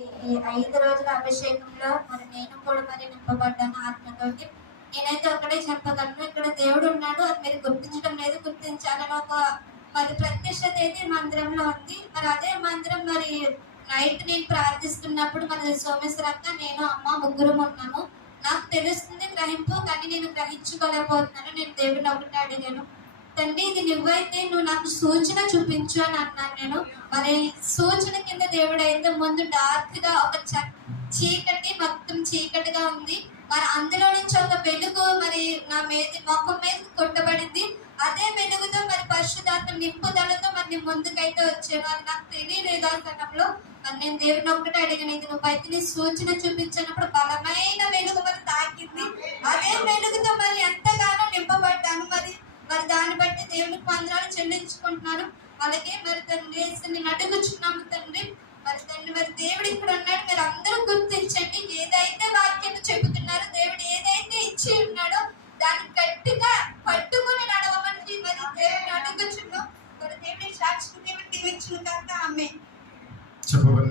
ఈ ఐదు రోజుల అభిషేకంలో మరి నేను కూడా మరి నింపబడ్డాను ఆత్మతోటి. నేనైతే ఒకటే చెప్పగలను ఇక్కడ దేవుడు ఉన్నాడు అది మీరు గుర్తించడం లేదు గుర్తించాలని ఒక మరి ప్రత్యక్షత అయితే మందిరంలో ఉంది. మరి అదే మందిరం మరి నైట్ నేను ప్రార్థిస్తున్నప్పుడు మరి సోమేశ్వరక్క నేను అమ్మ ముగ్గురు ఉన్నాము. నాకు తెలుస్తుంది గ్రహింపు కానీ నేను గ్రహించుకోలేకపోతున్నాను. నేను దేవుడిని ఒకటి అడిగాను. తండ్రి ఇది నువ్వైతే నువ్వు నాకు సూచన చూపించు అని అన్నాను నేను. మరి సూచన కింద దేవుడు అయితే ముందు డార్క్గా ఒక చ- చీకటి మొత్తం చీకటిగా ఉంది. మరి అందులో నుంచి ఒక వెలుగు మరి నా మీద మొఖం మీద కొట్టబడింది. అదే వెలుగుతో మరి పరిశుధాత్మ నింపుదలతో మరి నేను ముందుకైతే వచ్చాను అది నాకు తెలియలేదు ఆ సమయంలో. మరి నేను దేవుని ఒక్కటే అడిగిన ఇది నువ్వైతే నీ సూచన చూపించినప్పుడు బలమైన వెలుగు వందనాలు చెల్లించుకుంటున్నాను అలాగే మరి తండ్రి నేను అడుగుచున్నాము తండ్రి మరి తండ్రి మరి దేవుడు ఇక్కడ ఉన్నాడు. మీరు అందరూ గుర్తించండి. ఏదైతే వాక్యం చెబుతున్నారో దేవుడు ఏదైతే ఇచ్చి ఉన్నాడో దాన్ని గట్టిగా పట్టుకుని నడవమని మరి దేవుడు అడుగుచున్నాం మరి దేవుడి సాక్షి దేవుడు దీవించును కాక ఆమె చెప్పబడిన